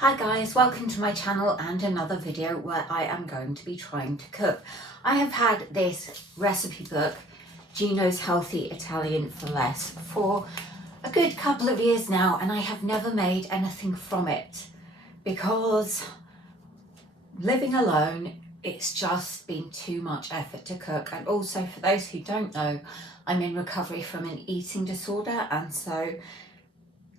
Hi guys, welcome to my channel and another video where I am going to be trying to cook. I have had this recipe book, Gino's Healthy Italian for Less, for a good couple of years now, and I have never made anything from it because living alone, it's just been too much effort to cook. And also, for those who don't know, I'm in recovery from an eating disorder, and so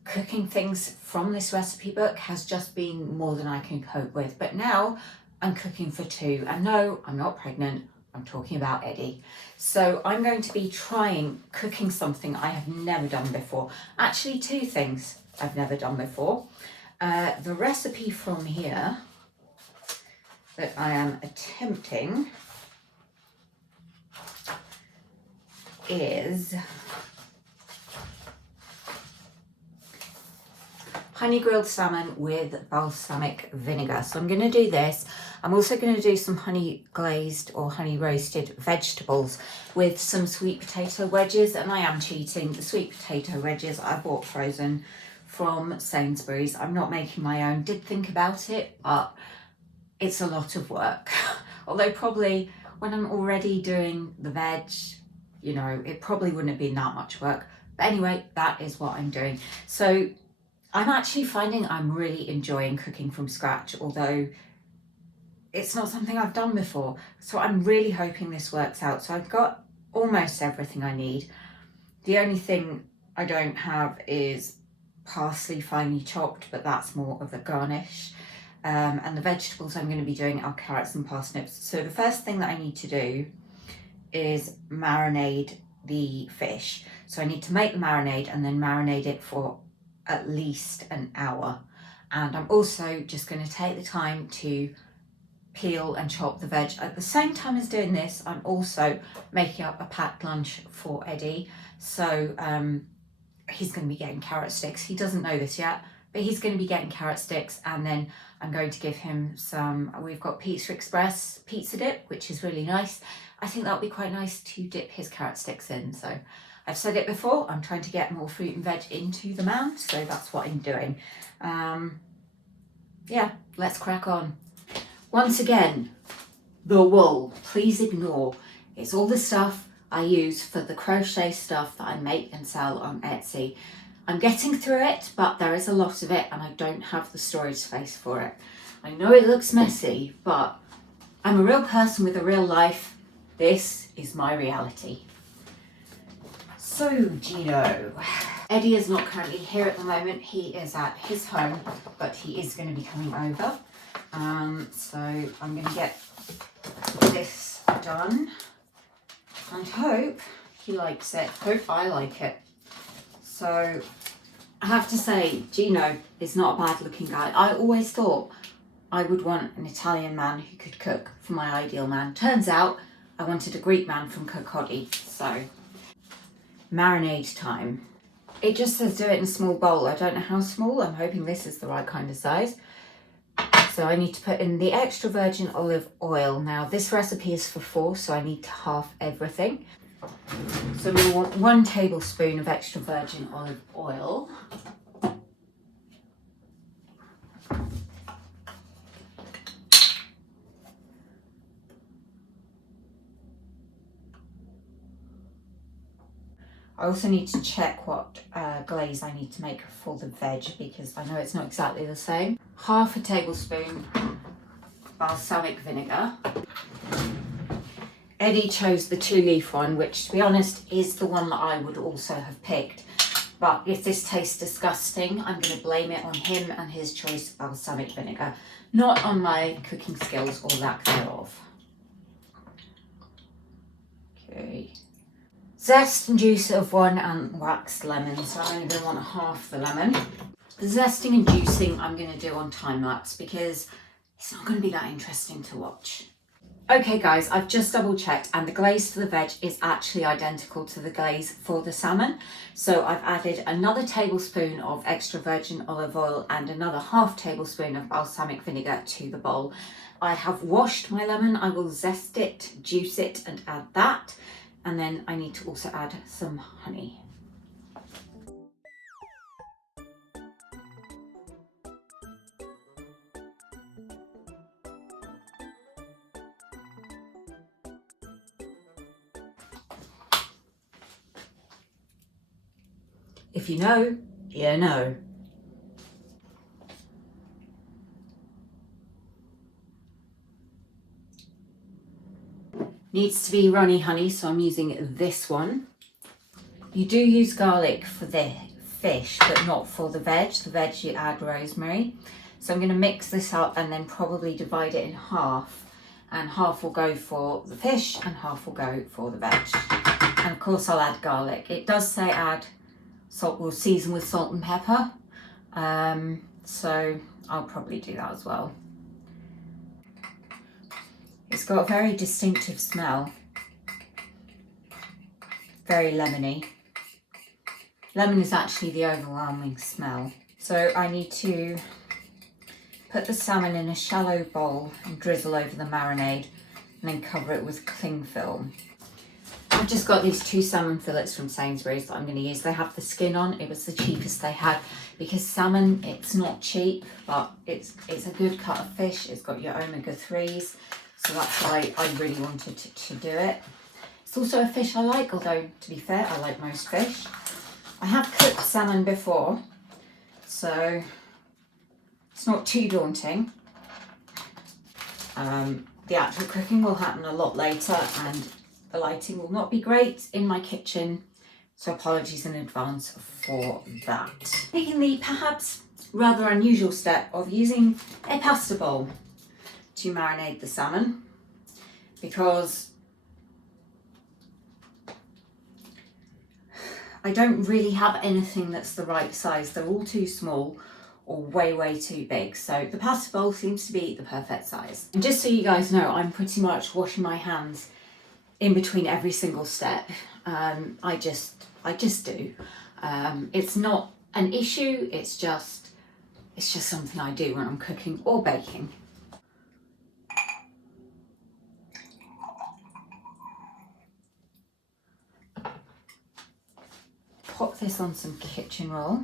cooking things from this recipe book has just been more than I can cope with. But now I'm cooking for two, and no, I'm not pregnant. I'm talking about Eddie. So I'm going to be trying cooking something I have never done before. Actually, two things I've never done before. The recipe from here that I am attempting is honey grilled salmon with balsamic vinegar. So I'm going to do this. I'm also going to do some honey glazed or honey roasted vegetables with some sweet potato wedges, and I am cheating. The sweet potato wedges I bought frozen from Sainsbury's. I'm not making my own. Did think about it, but it's a lot of work. Although probably when I'm already doing the veg, you know, it probably wouldn't have been that much work. But anyway, that is what I'm doing. So I'm actually finding I'm really enjoying cooking from scratch, although it's not something I've done before. So I'm really hoping this works out. So I've got almost everything I need. The only thing I don't have is parsley finely chopped, but that's more of a garnish. And the vegetables I'm going to be doing are carrots and parsnips. So the first thing that I need to do is marinate the fish. So I need to make the marinade and then marinate it for at least an hour. And I'm also just going to take the time to peel and chop the veg. At the same time as doing this, I'm also making up a packed lunch for Eddie. So he's going to be getting carrot sticks. He doesn't know this yet, but he's going to be getting carrot sticks, and then I'm going to give him some, we've got Pizza Express pizza dip, which is really nice. I think that would be quite nice to dip his carrot sticks in. So I've said it before, I'm trying to get more fruit and veg into the man, so that's what I'm doing. Yeah, let's crack on. Once again, the wool, please ignore. It's all the stuff I use for the crochet stuff that I make and sell on Etsy. I'm getting through it, but there is a lot of it and I don't have the storage space for it. I know it looks messy, but I'm a real person with a real life. This is my reality. So, Gino. Eddie is not currently here at the moment. He is at his home, but he is going to be coming over. So I'm going to get this done and hope he likes it. Hope I like it. So I have to say, Gino is not a bad looking guy. I always thought I would want an Italian man who could cook for my ideal man. Turns out I wanted a Greek man from Kokodi. So marinade time. It just says do it in a small bowl. I don't know how small. I'm hoping this is the right kind of size. So I need to put in the extra virgin olive oil. Now this recipe is for 4, so I need to half everything. So we want 1 tablespoon of extra virgin olive oil. I also need to check what glaze I need to make for the veg because I know it's not exactly the same. Half a tablespoon balsamic vinegar. Eddie chose the 2-leaf one, which to be honest is the one that I would also have picked. But if this tastes disgusting, I'm going to blame it on him and his choice of balsamic vinegar, not on my cooking skills or lack thereof. Okay. Zest and juice of 1 unwaxed lemon, so I'm only going to want half the lemon. The zesting and juicing I'm going to do on time lapse because it's not going to be that interesting to watch. Okay guys, I've just double checked and the glaze for the veg is actually identical to the glaze for the salmon. So I've added another tablespoon of extra virgin olive oil and another half tablespoon of balsamic vinegar to the bowl. I have washed my lemon. I will zest it, juice it and add that. And then I need to also add some honey. If you know, you know. Needs to be runny honey, so I'm using this one. You do use garlic for the fish, but not for the veg. The veg you add rosemary. So I'm going to mix this up and then probably divide it in half. And half will go for the fish and half will go for the veg. And of course I'll add garlic. It does say add salt, or season with salt and pepper. So I'll probably do that as well. It's got a very distinctive smell. Very lemony. Lemon is actually the overwhelming smell. So I need to put the salmon in a shallow bowl and drizzle over the marinade and then cover it with cling film. I've just got these 2 salmon fillets from Sainsbury's that I'm going to use. They have the skin on. It was the cheapest they had because salmon, it's not cheap, but it's a good cut of fish. It's got your omega-3s. So that's why I really wanted to do it. It's also a fish I like, although to be fair, I like most fish. I have cooked salmon before, so it's not too daunting. The actual cooking will happen a lot later and the lighting will not be great in my kitchen, so apologies in advance for that. Taking the perhaps rather unusual step of using a pasta bowl to marinate the salmon, because I don't really have anything that's the right size. They're all too small or way too big. So the pasta bowl seems to be the perfect size. And just so you guys know, I'm pretty much washing my hands in between every single step. I just do. It's not an issue, it's just something I do when I'm cooking or baking. Pop this on some kitchen roll.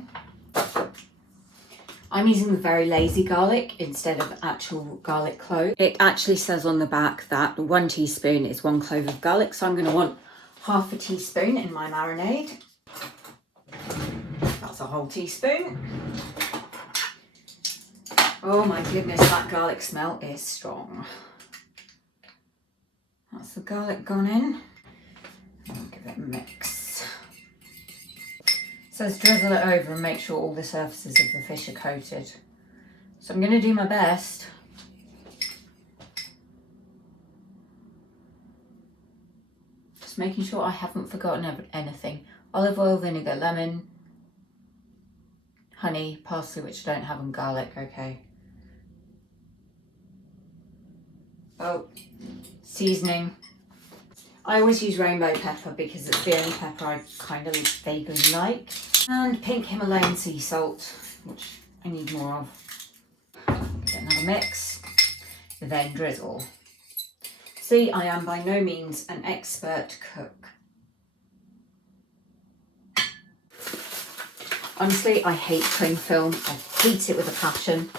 I'm using the very lazy garlic instead of actual garlic clove. It actually says on the back that 1 teaspoon is 1 clove of garlic, so I'm going to want half a teaspoon in my marinade. That's a whole teaspoon. Oh my goodness, that garlic smell is strong. That's the garlic gone in. I'll give it a mix. It says drizzle it over and make sure all the surfaces of the fish are coated. So I'm going to do my best. Just making sure I haven't forgotten anything. Olive oil, vinegar, lemon, honey, parsley, which I don't have, and garlic. Okay. Oh, seasoning. I always use rainbow pepper because it's the only pepper I kind of vaguely like. And pink Himalayan sea salt, which I need more of. Get another mix, then drizzle. See, I am by no means an expert cook. Honestly, I hate cling film. I hate it with a passion.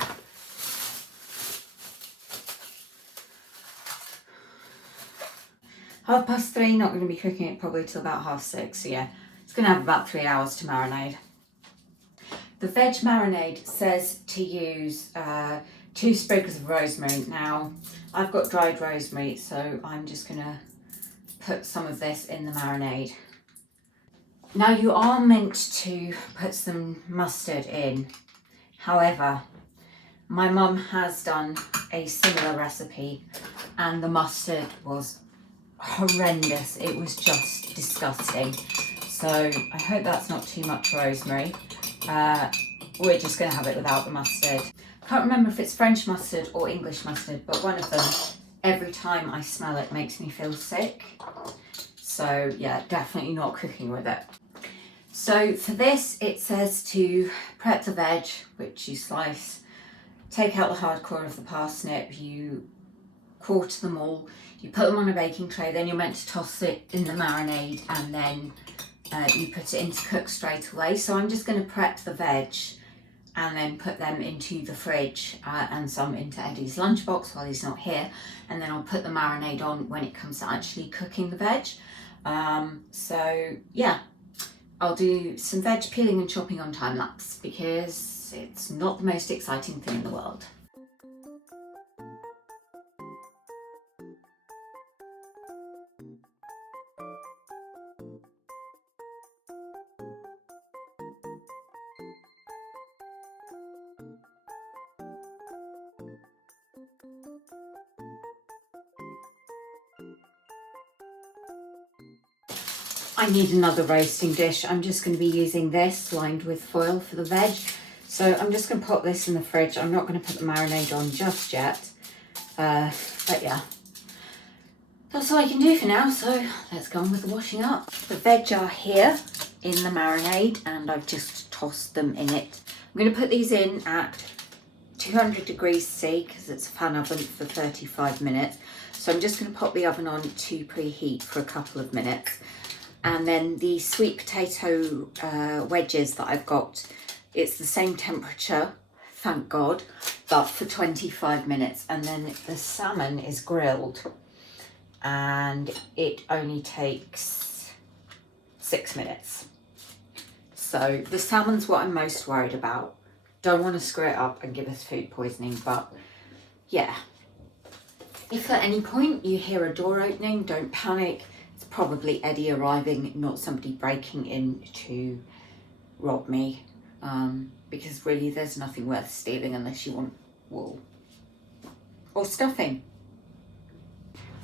Half past 3, not going to be cooking it probably till about 6:30, so yeah, it's going to have about 3 hours to marinade. The veg marinade says to use 2 sprigs of rosemary. Now, I've got dried rosemary, so I'm just going to put some of this in the marinade. Now, you are meant to put some mustard in. However, my mum has done a similar recipe and the mustard was horrendous. It was just disgusting. So I hope that's not too much rosemary. We're just going to have it without the mustard. Can't remember if it's French mustard or English mustard, but one of them, every time I smell it, makes me feel sick. So yeah, definitely not cooking with it. So for this, it says to prep the veg, which you slice, take out the hard core of the parsnip, you quarter them all, you put them on a baking tray, then you're meant to toss it in the marinade and then you put it in to cook straight away. So I'm just going to prep the veg and then put them into the fridge and some into Eddie's lunchbox while he's not here, and then I'll put the marinade on when it comes to actually cooking the veg. So yeah, I'll do some veg peeling and chopping on time lapse because it's not the most exciting thing in the world. I need another roasting dish. I'm just going to be using this lined with foil for the veg. So I'm just going to pop this in the fridge. I'm not going to put the marinade on just yet. But yeah, that's all I can do for now. So let's go on with the washing up. The veg are here in the marinade and I've just tossed them in it. I'm going to put these in at 200 degrees C because it's a fan oven for 35 minutes. So I'm just going to pop the oven on to preheat for a couple of minutes. And then the sweet potato wedges that I've got, it's the same temperature, thank God, but for 25 minutes. And then the salmon is grilled and it only takes 6 minutes. So the salmon's what I'm most worried about. Don't want to screw it up and give us food poisoning, but yeah. If at any point you hear a door opening, don't panic. It's probably Eddie arriving, not somebody breaking in to rob me. Because really there's nothing worth stealing unless you want wool or stuffing.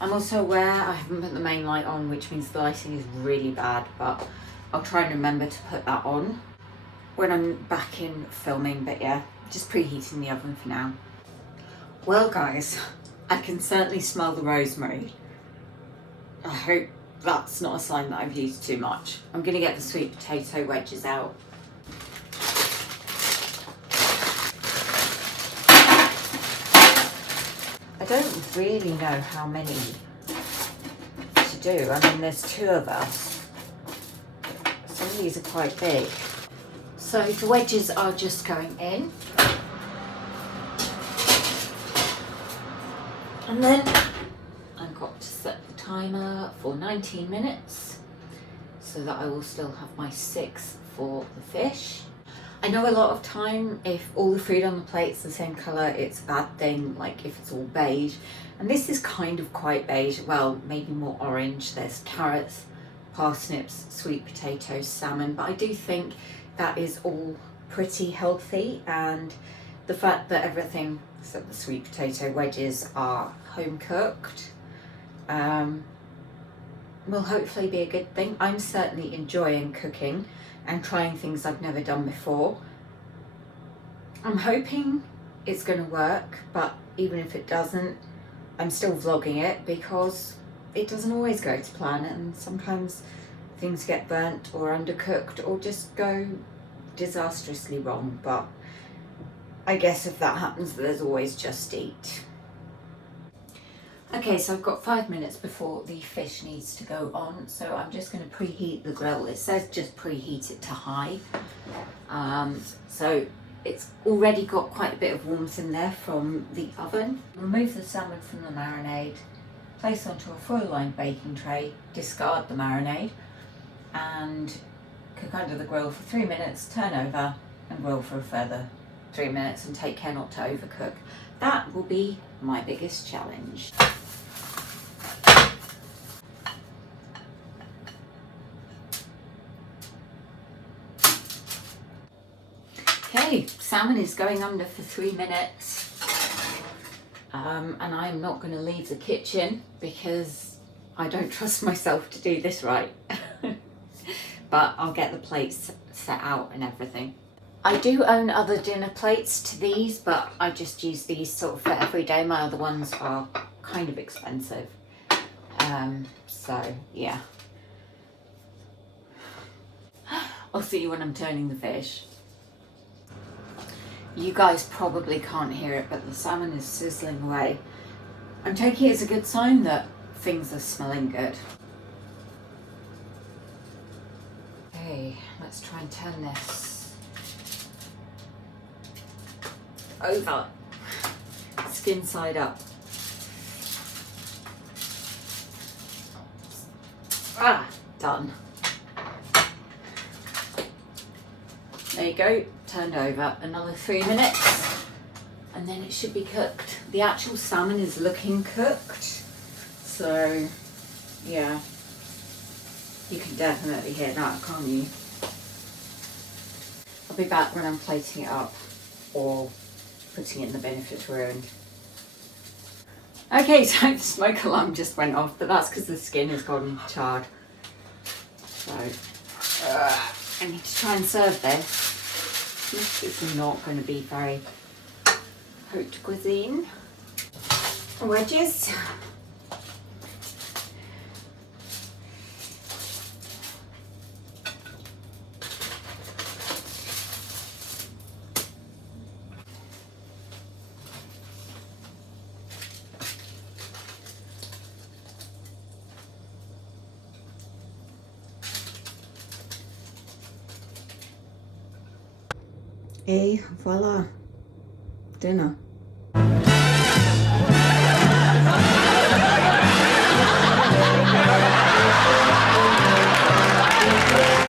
I'm also aware I haven't put the main light on, which means the lighting is really bad, but I'll try and remember to put that on when I'm back in filming. But yeah, just preheating the oven for now. Well guys, I can certainly smell the rosemary. I hope that's not a sign that I've used too much. I'm going to get the sweet potato wedges out. I don't really know how many to do. I mean, there's 2 of us. Some of these are quite big. So the wedges are just going in. And then I've got to set the timer for 19 minutes so that I will still have my 6 for the fish. I know a lot of time if all the food on the plate's the same colour, it's a bad thing, like if it's all beige. And this is kind of quite beige, well, maybe more orange. There's carrots, parsnips, sweet potatoes, salmon, but I do think that is all pretty healthy, and the fact that everything except the sweet potato wedges are home cooked will hopefully be a good thing. I'm certainly enjoying cooking and trying things I've never done before. I'm hoping it's going to work, but even if it doesn't, I'm still vlogging it because it doesn't always go to plan, and sometimes things get burnt or undercooked or just go disastrously wrong. But I guess if that happens, there's always Just Eat. Okay, so I've got 5 minutes before the fish needs to go on, so I'm just going to preheat the grill. It says just preheat it to high, so it's already got quite a bit of warmth in there from the oven. Remove the salmon from the marinade, place onto a foil-lined baking tray, discard the marinade, and cook under the grill for 3 minutes, turn over and grill for a further 3 minutes, and take care not to overcook. That will be my biggest challenge. Okay, salmon is going under for 3 minutes. And I'm not going to leave the kitchen because I don't trust myself to do this right. But I'll get the plates set out and everything. I do own other dinner plates to these, but I just use these sort of for every day. My other ones are kind of expensive. So yeah. I'll see you when I'm turning the fish. You guys probably can't hear it, but the salmon is sizzling away. I'm taking it as a good sign that things are smelling good. Okay, let's try and turn this over, skin side up. Ah, done. There you go, turned over. Another 3 minutes and then it should be cooked. The actual salmon is looking cooked, so yeah, you can definitely hear that, can't you? I'll be back when I'm plating it up or putting it in the bin if it's ruined. Okay, so the smoke alarm just went off, but that's because the skin has gone charred. So I need to try and serve this. This is not going to be very haute cuisine. Wedges. Et voila, dinner.